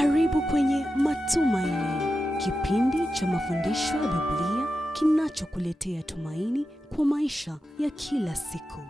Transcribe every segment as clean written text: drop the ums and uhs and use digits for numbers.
Karibu kwenye Matumaini, kipindi cha mafundisho ya Biblia kinachokuletea tumaini kwa maisha ya kila siku.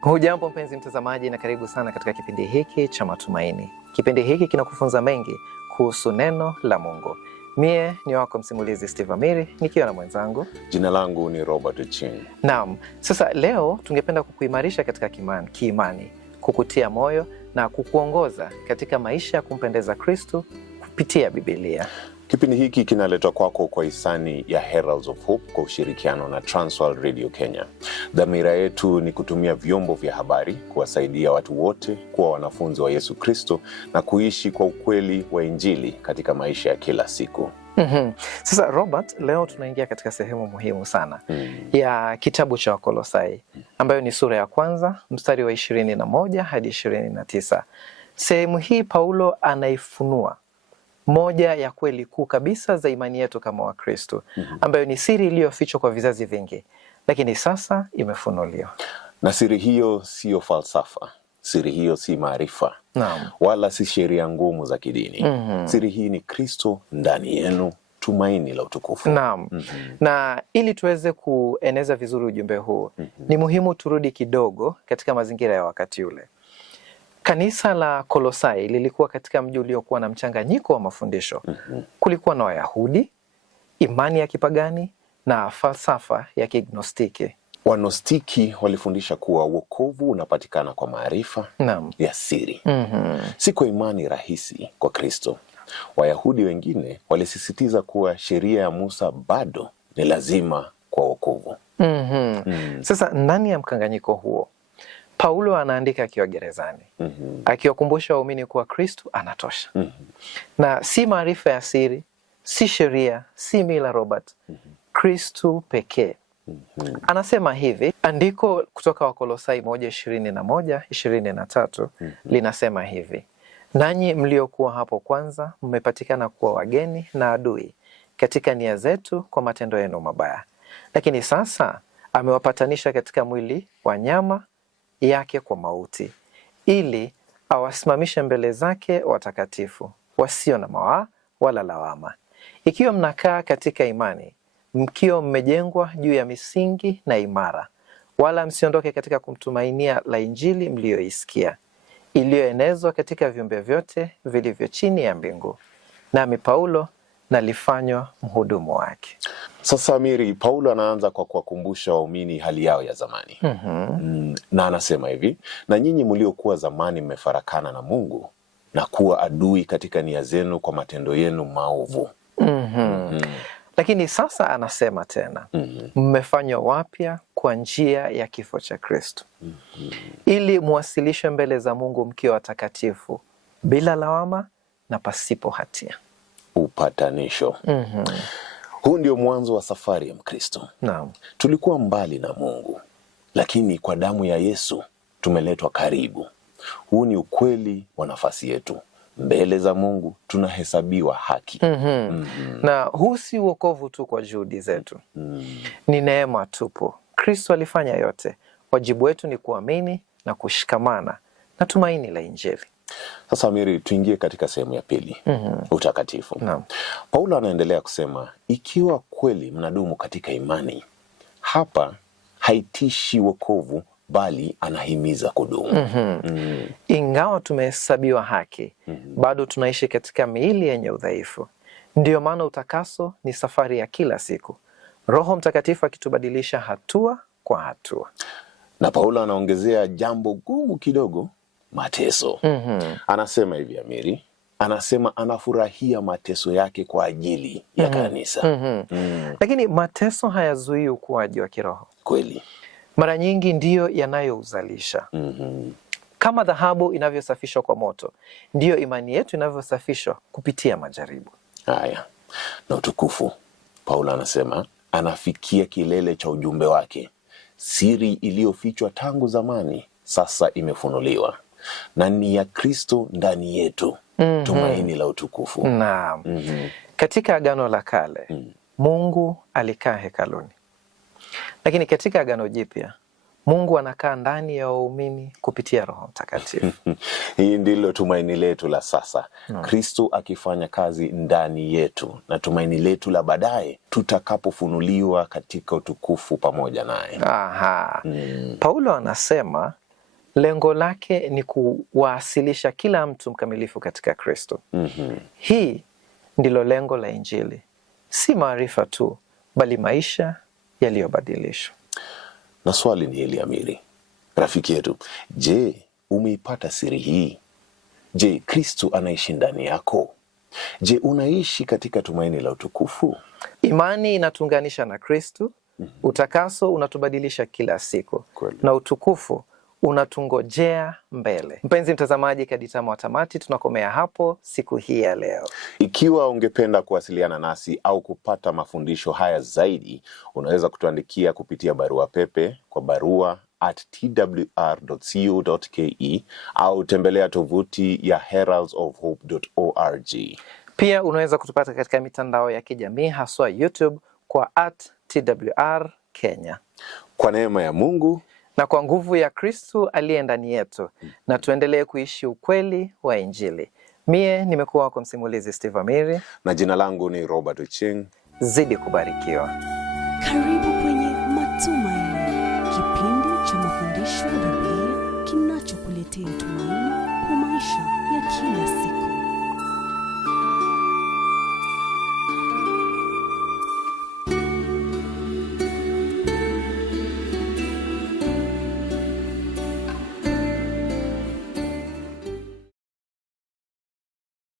Hujambo mpenzi mtazamaji, na karibu sana katika kipindi hiki cha Matumaini. Kipindi hiki kinakufunza mengi kuhusu neno la Mungu. Mie ni wako msimulizi Steve Amiri, nikiwa na mwenzangu. Jina langu ni Robert Ching. Naam, sasa leo tungependa kukuimarisha katika kiimani, kukutia moyo na kukuongoza katika maisha ya kumpendeza Kristo kupitia Biblia. Kipindi hiki kinaletwa kwako kwa hisani ya Heralds of Hope kwa ushirikiano na Transworld Radio Kenya. Dhamira yetu ni kutumia vyombo vya habari kuwasaidia watu wote kuwa wanafunzi wa Yesu Kristo na kuishi kwa ukweli wa Injili katika maisha ya kila siku. Sasa Robert, leo tunaingia katika sehemu muhimu sana ya kitabu cha Wakolosai, ambayo ni sura ya 1 mstari wa 21 hadi 29. Sehemu hii Paulo anaifunua moja ya kweli kuu kabisa za imani yetu kama Wakristo, ambayo ni siri iliyofichwa kwa vizazi vingi, lakini sasa imefunuliwa. Na siri hiyo siyo falsafa, siri hiyo si maarifa, wala si sheria ngumu za kidini. Siri hii ni Kristo ndani yenu, tumaini la utukufu. Na ili tuweze kueneza vizuri ujumbe huu, ni muhimu turudi kidogo katika mazingira ya wakati ule. Kanisa la Kolosai lilikuwa katika mji uliokuwa na mchanganyiko wa mafundisho. Kulikuwa na Wayahudi, imani ya kipagani na falsafa ya kignostiki. Wanostiki walifundisha kuwa wokovu unapatikana kwa maarifa ya siri, si kwa imani rahisi kwa Kristo. Wayahudi wengine walisisitiza kuwa sheria ya Musa bado ni lazima kwa wokovu. Sasa ndani ya mkanganyiko huo, Paulo anaandika akiwa gerezani, akiwakumbusha waumini kuwa Kristo anatosha. Na si maarifa ya siri, si sheria, si mila, Robert, Kristo pekee. Anasema hivi, andiko kutoka Wakolosai 1:21-23 linasema hivi: nanyi mliokuwa hapo kwanza mmepatikana kuwa wageni na adui katika nia zetu kwa matendo yenu mabaya, lakini sasa amewapatanisha katika mwili wa nyama yake kwa mauti, ili awasimamishe mbele zake watakatifu wasio na mawaa wala lawama, ikiwa mnakaa katika imani, mkiwa mmejengwa juu ya misingi na imara, wala msiondoke katika kumtumainia la Injili mlioisikia, iliyoenezwa katika viumbe vyote vilivyo chini ya mbingu, nami Paulo nalifanywa mhudumu wake. Sasa Amiri, Paulo anaanza kwa kuwakumbusha waumini hali yao ya zamani. Na anasema hivi: na nyinyi mliokuwa zamani mmefarakana na Mungu na kuwa adui katika nia zenu kwa matendo yenu maovu. Lakini sasa anasema tena, mmefanywa wapya kwa njia ya kifo cha Kristo, ili muwasilishwe mbele za Mungu mkiwa watakatifu, bila lawama na pasipo hatia. Upatanisho. Huu ndio mwanzo wa safari ya Mkristo. Tulikuwa mbali na Mungu, lakini kwa damu ya Yesu tumeletwa karibu. Huu ni ukweli wa nafasi yetu mbele za Mungu, tunahesabiwa haki. Na huu si wokovu tu kwa juhudi zetu, ni neema tupu. Kristo alifanya yote, wajibu wetu ni kuamini na kushikamana na tumaini la Injili. Sasa Amiri, tuingie katika sehemu ya pili, utakatifu. Paulo anaendelea kusema, ikiwa kweli mnadumu katika imani, hapa haitishi wokovu bali anahimiza kudumu. Ingawa tumehesabiwa haki, bado tunaishi katika miili yenye udhaifu. Ndiyo maana utakaso ni safari ya kila siku, Roho Mtakatifu akitubadilisha hatua kwa hatua. Na Paulo anaongezea jambo gumu kidogo, mateso. Anasema hivi Amiri, anasema anafurahia mateso yake kwa ajili ya kanisa. Lakini mateso hayazuii ukuaji wa kiroho. Kweli. Mara nyingi ndiyo yanayouzalisha. Kama dhahabu inavyosafishwa kwa moto, ndiyo imani yetu inavyosafishwa kupitia majaribu. Haya, na utukufu, Paulo anasema anafikia kilele cha ujumbe wake. Siri iliyofichwa tangu zamani sasa imefunuliwa, na ni ya Kristo ndani yetu, tumaini la utukufu. Katika Agano la Kale, Mungu alikaa hekaluni. Lakini katika Agano Jipya, Mungu anakaa ndani ya waumini kupitia Roho Mtakatifu. Hii ndilo tumaini letu la sasa. Kristo akifanya kazi ndani yetu, na tumaini letu la baadaye tutakapofunuliwa katika utukufu pamoja naye. Paulo anasema lengo lake ni kuwasilisha kila mtu mkamilifu katika Kristo. Hii ndilo lengo la Injili, si maarifa tu, bali maisha yaliyobadilishwa. Na swali ni hili, Amiri, rafiki yetu, je, umeipata siri hii? Je, Kristo anaishi ndani yako? Je, unaishi katika tumaini la utukufu? Imani inatuunganisha na Kristo, utakaso unatubadilisha kila siku, na utukufu unatungojea mbele. Mpenzi mtazamaji, Kaditama wa Tamati, tunakomea hapo siku hii ya leo. Ikiwa ungependa kuwasiliana nasi au kupata mafundisho haya zaidi, unaweza kutuandikia kupitia barua pepe kwa barua@twr.co.ke au tembelea tovuti ya heraldsofhope.org. Pia unaweza kutupata katika mitandao ya kijamii, haswa YouTube kwa @TWR Kenya. Kwa neema ya Mungu na kwa nguvu ya Kristo aliye ndani yetu, na tuendelee kuishi ukweli wa Injili. Mie nimekuwa wako msimulizi Steve Amiri, na jina langu ni Robert Ochieng. Zidi kubarikiwa.